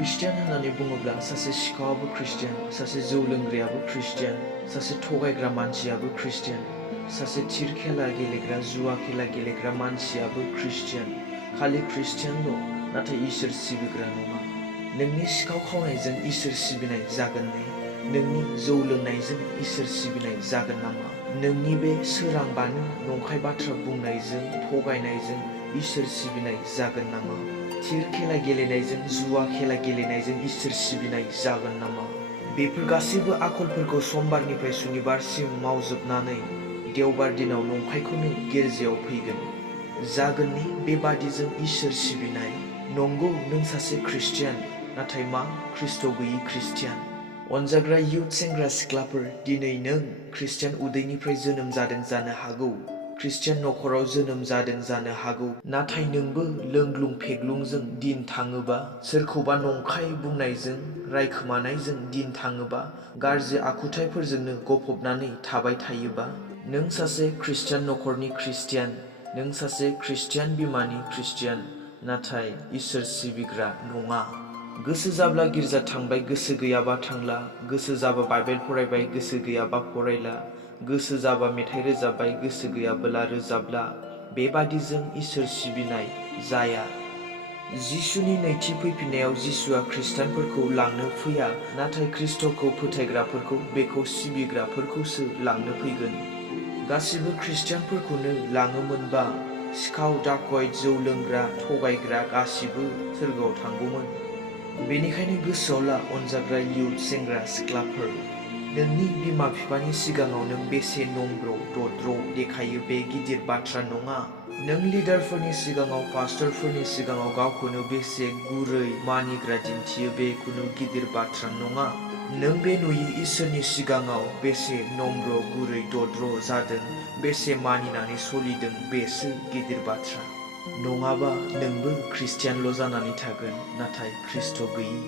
Christian होननानै बुङोब्ला सासे सिखावाबो ख्रिस्टियान, सासे जौ लोंग्रायाबो ख्रिस्टियान, सासे थगायग्रा मानसियाबो ख्रिस्टियान, सासे थिर खेला गेलेग्रा जुवा खेला गेलेग्रा मानसियाबो ख्रिस्टियान। खालि ख्रिस्टियानल', नाथाय इसोर सिबिग्रा नङा। नोंनि सिखाव खावनायजों इसोर सिबिनाय जागोन ने? नोंनि जौ लोंनायजों इसोर सिबिनाय जागोन नामा? नोंनि बे सोरांबानो नंखाय बाथ्रा बुंनायजों थगायनायजों इसोर सिबिनाय जागोन नामा? थिर खेला गेलेनायजों जुवा खेला गेलेनायजों इसोर सिबिनाय जागोन नामा? बेफोर गासैबो आखलफोरखौ समबारनिफ्राय सुनिबारसिम मावजोबनानै देवबार दिनाव नंखायखौनो गिर्जायाव फैगोन। जागोन ने बेबादिजों इसोर सिबिनाय? नंगौ नों सासे ख्रिस्टियान, नाथाय मा ख्रिस्ट' गैयि ख्रिस्टियान। अनजाग्रा इयुथ सेंग्रा सिख्लाफोर, दिनै नों ख्रिस्टियान उदैनिफ्राय जोनोम जादों जानो हागौ, ख्रिस्टियान नखराव जोनोम जादों जानो हागौ, नाथाय नोंबो लोंग्लुं फेग्लुंजों दिन थाङोबा, सोरखौबा नंखाय बुंनायजों रायखोमानायजों दिन थाङोबा, गाज्रि आखुथाइफोरजोंनो गफबनानै थाबाय थायोबा, नों सासे ख्रिस्टियान नखरनि ख्रिस्टियान, नों सासे ख्रिस्टियान बिमानि ख्रिस्टियान, नाथाय इसोर सिबिग्रा नङा। गोसो जाब्ला गिर्जा थांबाय, गोसो गैयाबा थांला, गोसो जाबा बाइबेल फरायबाय, गोसो गैयाबा फरायला, गोसो जाबा मेथाइ रोजाबबाय, गोसो गैयाबोला रोजाबला। बेबादिजों इसोर सिबिनाय जाया। जिसुनि नैथि फैफिननायाव जिसुआ ख्रिस्टानफोरखौ लांनो फैया, नाथाय ख्रिस्ट'खौ फोथायग्राफोरखौ, बेखौ सिबिग्राफोरखौसो लांनो फैगोन। गासिबो ख्रिस्टियानफोरखौनो लाङोमोनबा सिखाव डाकइट जौ लोंग्रा थगायग्रा गासिबो सोरगोआव थांगौमोन। बेनिखायनो गोसोआव ला अनजाग्रा इयुथ सेंग्रा सिख्लाफोर, नोंनि बिमा बिफानि सिगाङाव नों बेसे नम्र दद्र देखायो बे गिदिर बाथ्रा नङा। नों लिडारफोरनि सिगाङाव पास्टरफोरनि सिगाङाव गावखौनो बेसे गुरै मानिग्रा दिन्थियो बे खुनु गिदिर बाथ्रा नङा। नों बे नुयै इसोरनि सिगाङाव बेसे नम्र गुरै दद्र जादों, बेसे मानिनानै सलिदों बेसो गिदिर बाथ्रा। नङाबा नोंबो ख्रिस्टियानल' जानानै थागोन, नाथाय ख्रिस्ट' गैयि